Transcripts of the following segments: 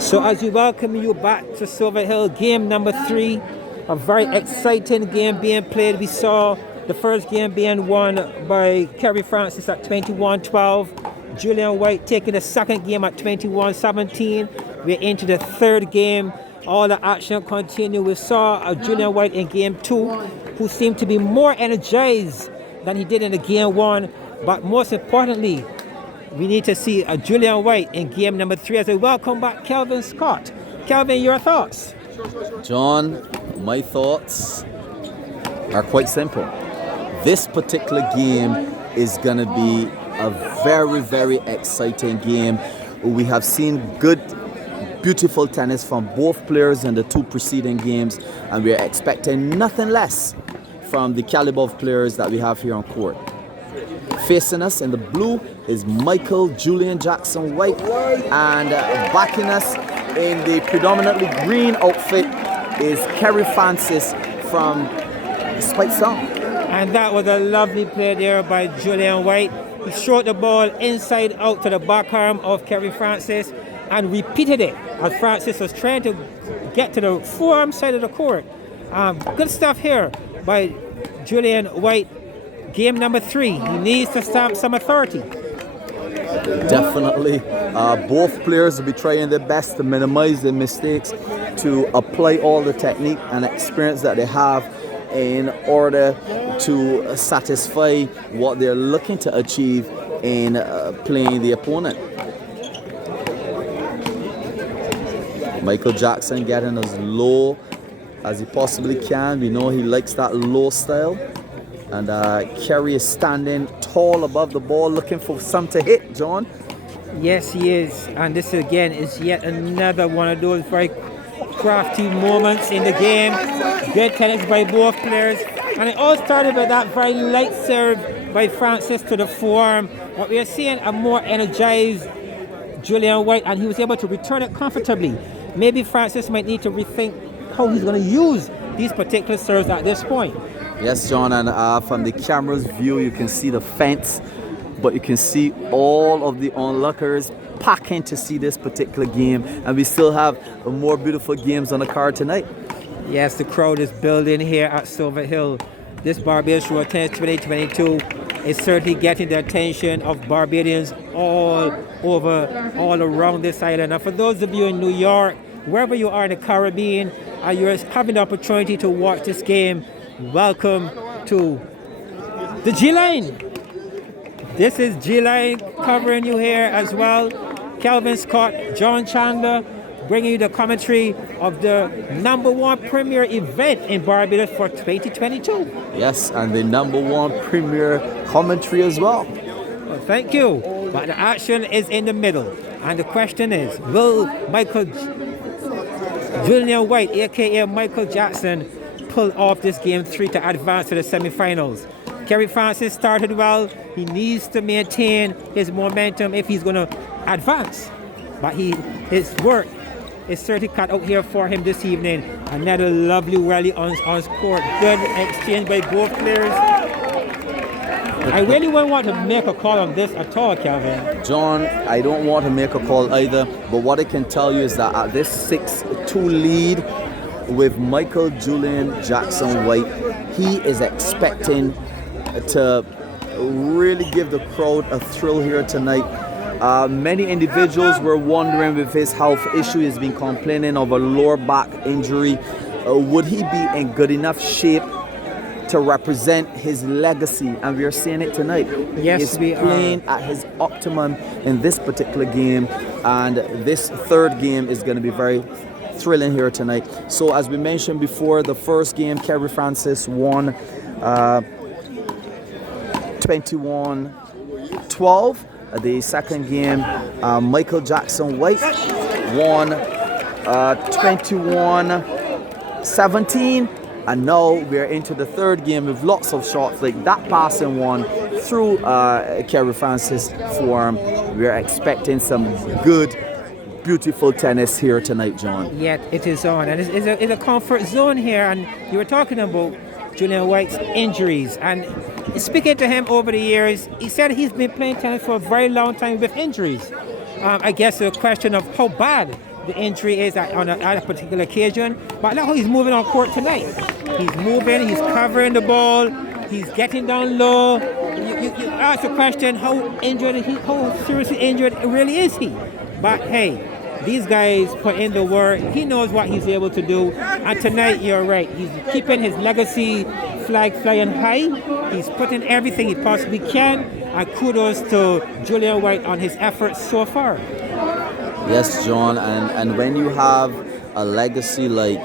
So as we welcome you back to Silver Hill, game number 3, a very exciting game being played. We saw the first game being won by Kerry Francis at 21-12. Julian White taking the second game at 21-17. We're into the third game. All the action continues. We saw Julian White in game 2, who seemed to be more energized than he did in the game 1. But most importantly, we need to see Julian White in game number 3 as we welcome back Kelvin Scott. Kelvin, your thoughts? John, my thoughts are quite simple. This particular game is going to be a very, very exciting game. We have seen good, beautiful tennis from both players in the 2 preceding games, and we are expecting nothing less from the caliber of players that we have here on court. Facing us in the blue is Michael Julian Jackson White, and backing us in the predominantly green outfit is Kerry Francis from Spike Song. And that was a lovely play there by Julian White. He shot the ball inside out to the back arm of Kerry Francis and repeated it as Francis was trying to get to the forearm side of the court. Good stuff here by Julian White. Game number 3, he needs to stamp some authority. Definitely. Both players will be trying their best to minimize their mistakes, to apply all the technique and experience that they have in order to satisfy what they're looking to achieve in playing the opponent. Michael Jackson getting as low as he possibly can. We know he likes that low style. And Kerry is standing tall above the ball, looking for some to hit, John. Yes, he is. And this again is yet another one of those very crafty moments in the game. Good tennis by both players. And it all started with that very light serve by Francis to the forearm. But we are seeing a more energized Julian White, and he was able to return it comfortably. Maybe Francis might need to rethink how he's going to use these particular serves at this point. Yes, John, and from the camera's view, you can see the fence, but you can see all of the onlookers packing to see this particular game, and we still have more beautiful games on the card tonight. Yes, the crowd is building here at Silver Hill. This Barbados World Tennis 2022 is certainly getting the attention of Barbadians all over, all around this island. And for those of you in New York, wherever you are in the Caribbean, and you're having the opportunity to watch this game, welcome to the G-Line. This is G-Line covering you here as well. Kelvin Scott, John Chandler, bringing you the commentary of the #1 premier event in Barbados for 2022. Yes, and the #1 premier commentary as well. Well, thank you. But the action is in the middle. And the question is, will Julian White, a.k.a. Michael Jackson, pull off this game 3 to advance to the semifinals? Kerry Francis started well. He needs to maintain his momentum if he's going to advance. But his work is certainly cut out here for him this evening. Another lovely rally on court. Good exchange by both players. I really wouldn't want to make a call on this at all, Kelvin. John, I don't want to make a call either, but what I can tell you is that at this 6-2 lead with Michael Julian Jackson White, he is expecting to really give the crowd a thrill here tonight. Many individuals were wondering with his health issue. He's been complaining of a lower back injury. Would he be in good enough shape to represent his legacy? And we are seeing it tonight. Yes, he's we playing at his optimum in this particular game, and this third game is going to be very thrilling here tonight. So as we mentioned before, the first game, Kerry Francis won 21-12. The second game, Michael Jackson White won 21-17. And now we're into the third game with lots of shots like that passing one through Kerry Francis' form. We're expecting some good, beautiful tennis here tonight, John. Yet it is on, and it's a comfort zone here. And you were talking about Julian White's injuries, and speaking to him over the years, he said he's been playing tennis for a very long time with injuries. I guess the question of how bad the injury is at a particular occasion. But look how he's moving on court tonight. He's moving, he's covering the ball, he's getting down low. You ask the question, how seriously injured really is he? But hey, these guys put in the work. He knows what he's able to do. And tonight, you're right. He's keeping his legacy flag flying high. He's putting everything he possibly can. And kudos to Julian White on his efforts so far. Yes, John. And when you have a legacy like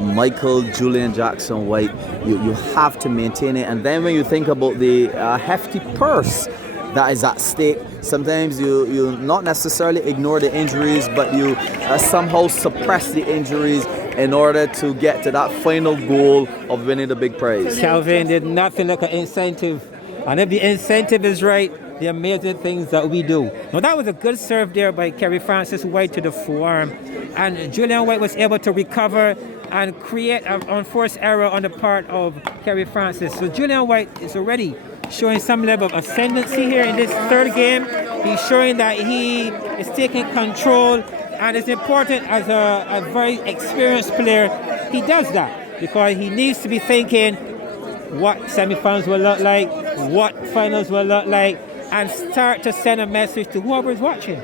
Michael Julian Jackson White, you have to maintain it. And then when you think about the hefty purse that is at stake, sometimes you not necessarily ignore the injuries, but you somehow suppress the injuries in order to get to that final goal of winning the big prize. Calvin did nothing like an incentive. And if the incentive is right, the amazing things that we do. Now that was a good serve there by Kerry Francis White to the forearm. And Julian White was able to recover and create an unforced error on the part of Kerry Francis. So Julian White is already showing some level of ascendancy here in this third game. He's showing that he is taking control, and it's important as a very experienced player, he does that because he needs to be thinking what semifinals will look like, what finals will look like, and start to send a message to whoever is watching.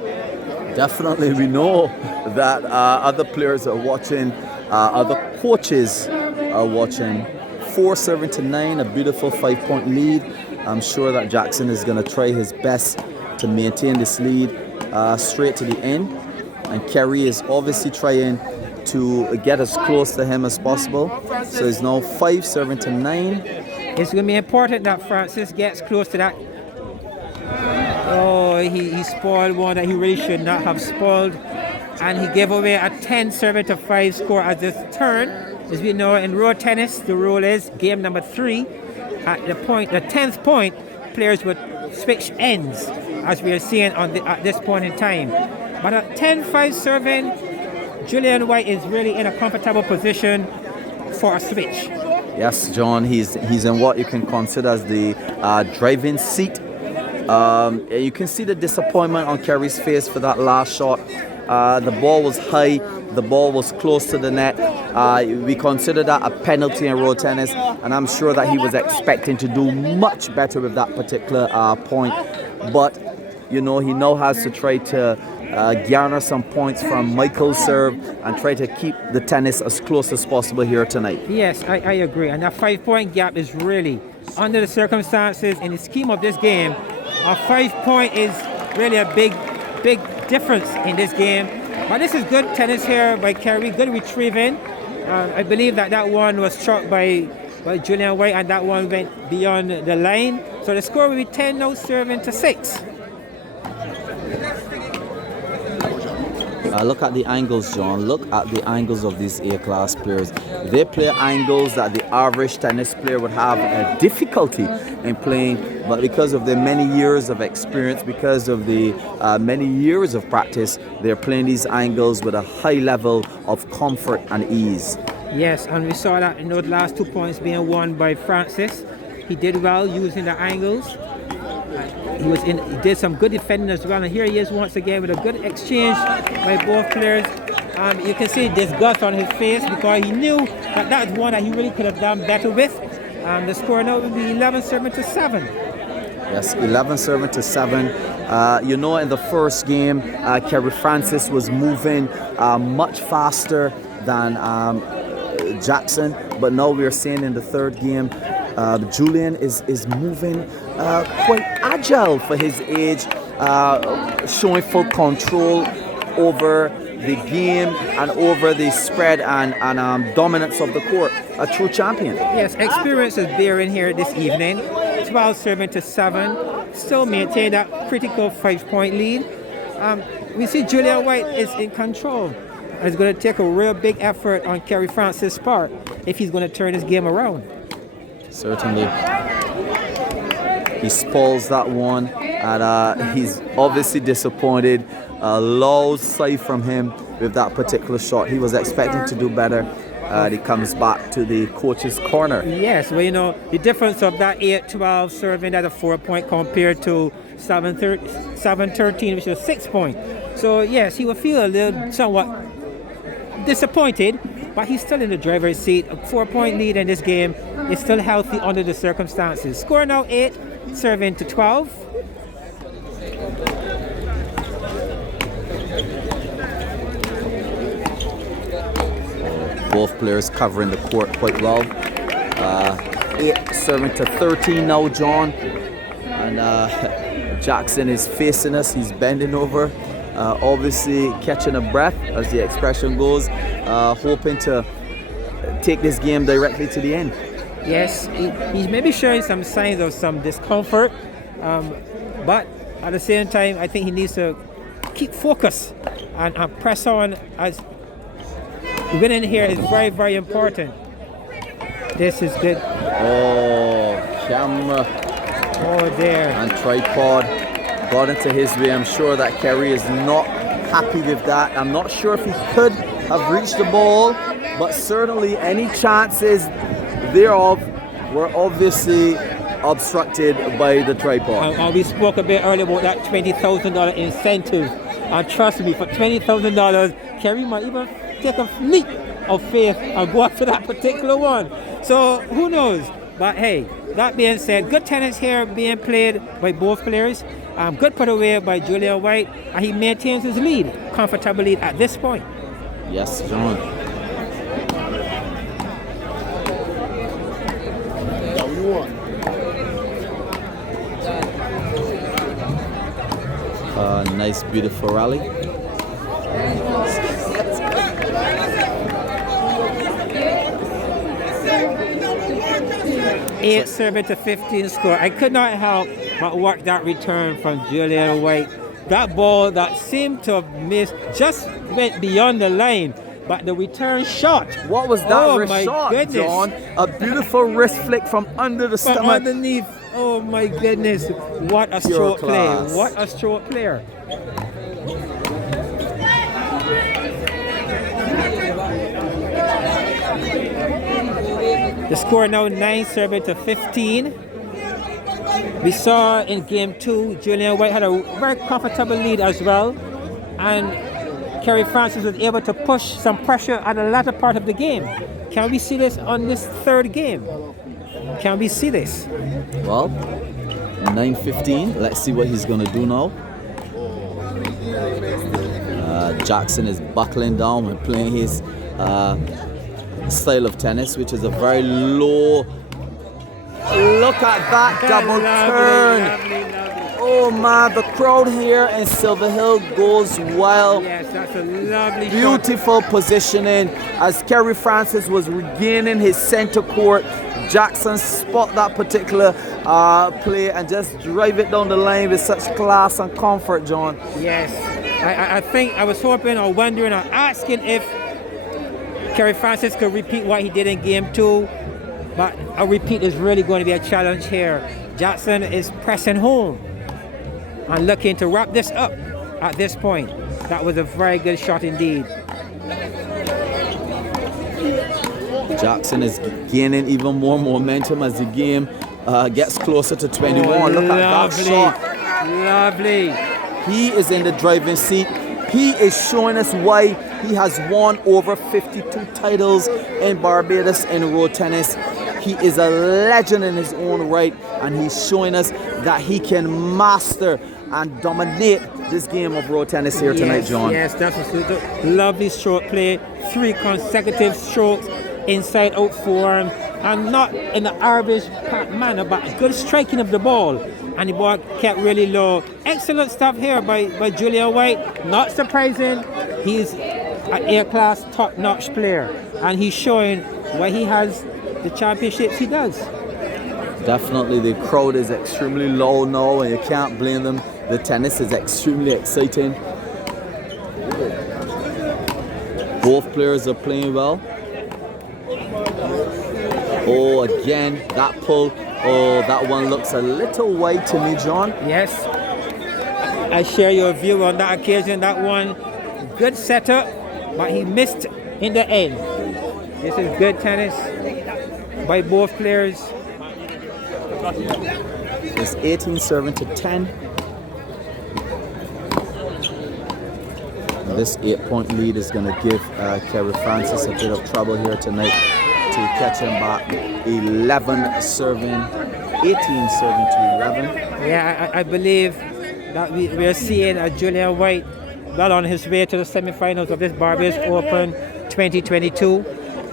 Definitely, we know that other players are watching, other coaches are watching. 4-7-9, a beautiful 5-point lead. I'm sure that Jackson is going to try his best to maintain this lead straight to the end. And Kerry is obviously trying to get as close to him as possible. So it's now 5-7-9. It's going to be important that Francis gets close to that. Oh, he spoiled one that he really should not have spoiled. And he gave away a 10-7-5 score at this turn. As we know, in road tennis, the rule is game number 3. At the 10th point, players would switch ends, as we are seeing at this point in time. But at 10-5 serving, Julian White is really in a comfortable position for a switch. Yes, John, he's in what you can consider as the driving seat. You can see the disappointment on Kerry's face for that last shot. The ball was high, the ball was close to the net. We consider that a penalty in road tennis, and I'm sure that he was expecting to do much better with that particular point. But, you know, he now has to try to garner some points from Michael's serve and try to keep the tennis as close as possible here tonight. Yes, I agree. And that 5-point gap is really, under the circumstances, in the scheme of this game, a 5-point is really a big difference in this game. But this is good tennis here by Kerry, good retrieving. I believe that one was struck by Julian White, and that one went beyond the line. So the score will be 10-6. Look at the angles, John. Look at the angles of these A-class players. They play angles that the average tennis player would have a difficulty in playing, but because of their many years of experience, because of the many years of practice, they're playing these angles with a high level of comfort and ease. Yes, and we saw that in those last 2 points being won by Francis. He did well using the angles. He did some good defending as well, and here he is once again with a good exchange by both players. You can see disgust on his face because he knew that was one that he really could have done better with. The score now will be 11-7. Yes, 11-7. You know, in the first game, Kerry Francis was moving much faster than Jackson, but now we are seeing in the third game, Julian is moving quite agile for his age, showing full control over the game and over the spread and dominance of the court. A true champion. Yes, experience is bearing here this evening. 12-7. Still maintain that critical 5-point lead. We see Julian White is in control. It's going to take a real big effort on Kerry Francis' part if he's going to turn his game around. Certainly. He spoils that one, and he's obviously disappointed. A low save from him with that particular shot. He was expecting to do better. He comes back to the coach's corner. Yes, well, you know, the difference of that 8-12 serving at a 4-point compared to 7-13, which is a 6 point. So yes, he will feel a little somewhat disappointed, but he's still in the driver's seat. A 4-point lead in this game is still healthy under the circumstances. Score now 8, serving to 12. Both players covering the court quite well. 8 serving to 13 now, John. And Jackson is facing us. He's bending over, obviously catching a breath, as the expression goes, hoping to take this game directly to the end. Yes, he's maybe showing some signs of some discomfort, but at the same time, I think he needs to keep focus and press on, as winning here is very, very important. This is good. Oh, camera. Oh, there. And tripod got into his way. I'm sure that Kerry is not happy with that. I'm not sure if he could have reached the ball, but certainly any chances thereof were obviously obstructed by the tripod. We spoke a bit earlier about that $20,000 incentive. And trust me, for $20,000, Kerry might even take a leap of faith and go after that particular one. So who knows? But hey, that being said, good tennis here being played by both players. Good put away by Julian White, and he maintains his lead, comfortable lead at this point. Yes, John. Nice, beautiful rally. Eight serving to 15 score. I could not help but watch that return from Julian White. That ball that seemed to have missed just went beyond the line, but the return shot. What was that wrist my shot, goodness. John? A beautiful wrist flick from under the From stomach. underneath. Oh my goodness. What a Pure stroke class. play. What a stroke player. The score now 9 serving to 15. We saw in game 2, Julian White had a very comfortable lead as well. And Kerry Francis was able to push some pressure at the latter part of the game. Can we see this on this third game? Can we see this? Well, 9:15. Let's see what he's going to do now. Jackson is buckling down and playing his style of tennis, which is a very low. Look at that double turn. Lovely. Oh man, the crowd here in Silver Hill goes wild. Yes, that's a lovely Beautiful positioning as Kerry Francis was regaining his center court. Jackson spot that particular play and just drive it down the line with such class and comfort, John. Yes, I think I was hoping or wondering or asking if Kerry Francis could repeat what he did in game 2, but a repeat is really going to be a challenge here. Jackson is pressing home and looking to wrap this up at this point. That was a very good shot indeed. Jackson is gaining even more momentum as the game gets closer to 21. Look at that shot. Lovely. He is in the driving seat. He is showing us why he has won over 52 titles in Barbados in road tennis. He is a legend in his own right, and he's showing us that he can master and dominate this game of road tennis here tonight, John. Yes, that's a lovely stroke play. 3 consecutive strokes inside out form, and not in the average manner, but good striking of the ball. And the ball kept really low. Excellent stuff here by Julian White. Not surprising. He's an A-class, top-notch player, and he's showing why he has the championships he does. Definitely, the crowd is extremely low now, and you can't blame them. The tennis is extremely exciting. Both players are playing well. Oh, again, that pull. Oh, that one looks a little wide to me, John. Yes, I share your view on that occasion. That one, good setup, but he missed in the end. This is good tennis by both players. It's 18 serving to 10. This 8-point lead is going to give Kerry Francis a bit of trouble here tonight to catch him back. 11 serving, 18 serving to 11. Yeah, I believe that we're seeing Julian White well on his way to the semifinals of this Barbados Open 2022.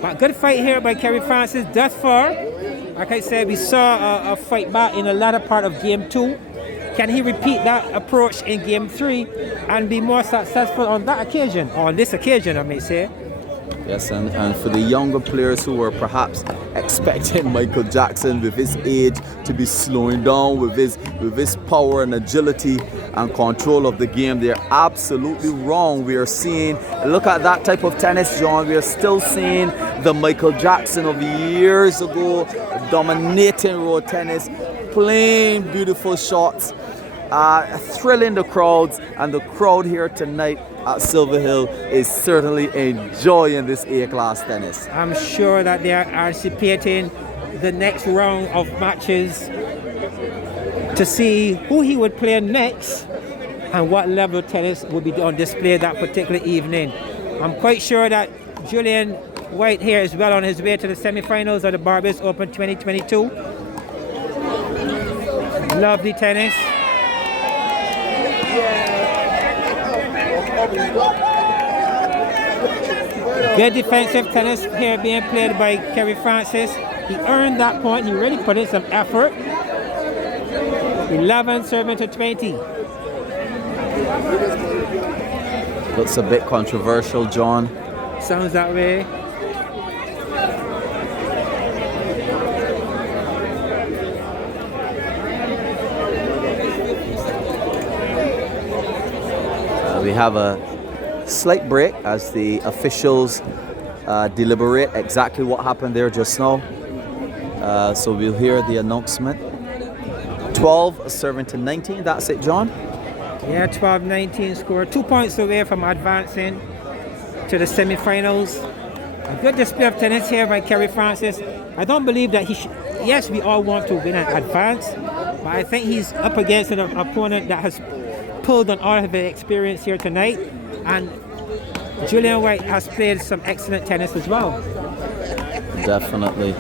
But good fight here by Kerry Francis thus far. Like I said, we saw a fight back in the latter part of Game 2. Can he repeat that approach in Game 3 and be more successful on that occasion, or on this occasion, I may say? Yes, and for the younger players who were perhaps expecting Michael Jackson with his age to be slowing down with his power and agility and control of the game, they're absolutely wrong. We are seeing, look at that type of tennis, John. We are still seeing the Michael Jackson of years ago, dominating road tennis, playing beautiful shots, thrilling the crowds, and the crowd here tonight at Silver Hill is certainly enjoying this A-class tennis. I'm sure that they are anticipating the next round of matches to see who he would play next and what level of tennis would be on display that particular evening. I'm quite sure that Julian White here is well on his way to the semi-finals of the Barbados Open 2022. Lovely tennis. Good defensive tennis here being played by Kerry Francis. He earned that point. He really put in some effort. 11 serving to 20. Looks a bit controversial, John. Sounds that way. We have a slight break as the officials deliberate exactly what happened there just now. So we'll hear the announcement. 12 serving to 19. That's it, John? Yeah, 12-19 score. 2 points away from advancing to the semi-finals. A good display of tennis here by Kerry Francis. I don't believe that he should. Yes, we all want to win and advance, but I think he's up against an opponent that has pulled on all of his experience here tonight, and Julian White has played some excellent tennis as well. Definitely.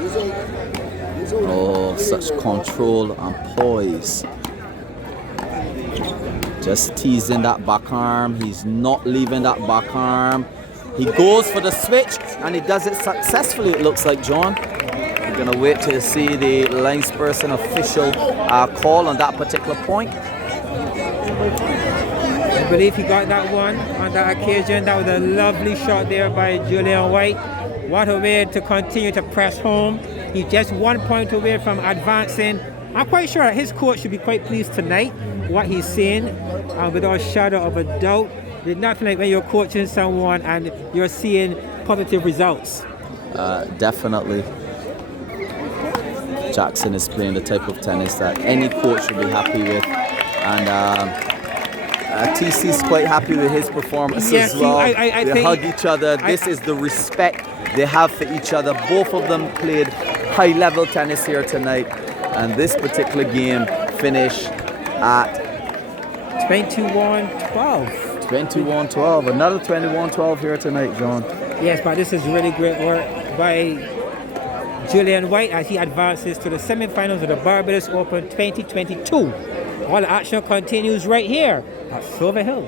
Oh, such control and poise. Just teasing that back arm. He's not leaving that back arm. He goes for the switch and he does it successfully, it looks like, John. We're going to wait to see the linesperson official call on that particular point. I believe he got that one on that occasion. That was a lovely shot there by Julian White. What a way to continue to press home. He's just 1 point away from advancing. I'm quite sure that his coach should be quite pleased tonight, what he's seeing, without a shadow of a doubt. There's nothing like when you're coaching someone and you're seeing positive results. Definitely. Jackson is playing the type of tennis that any coach should be happy with. And TC's quite happy with his performance as well. They hug each other. This is the respect they have for each other. Both of them played high-level tennis here tonight. And this particular game finished at 21-12. 21-12. Another 21-12 here tonight, John. Yes, but this is really great work by Julian White as he advances to the semi-finals of the Barbados Open 2022. All the action continues right here at Silver Hill.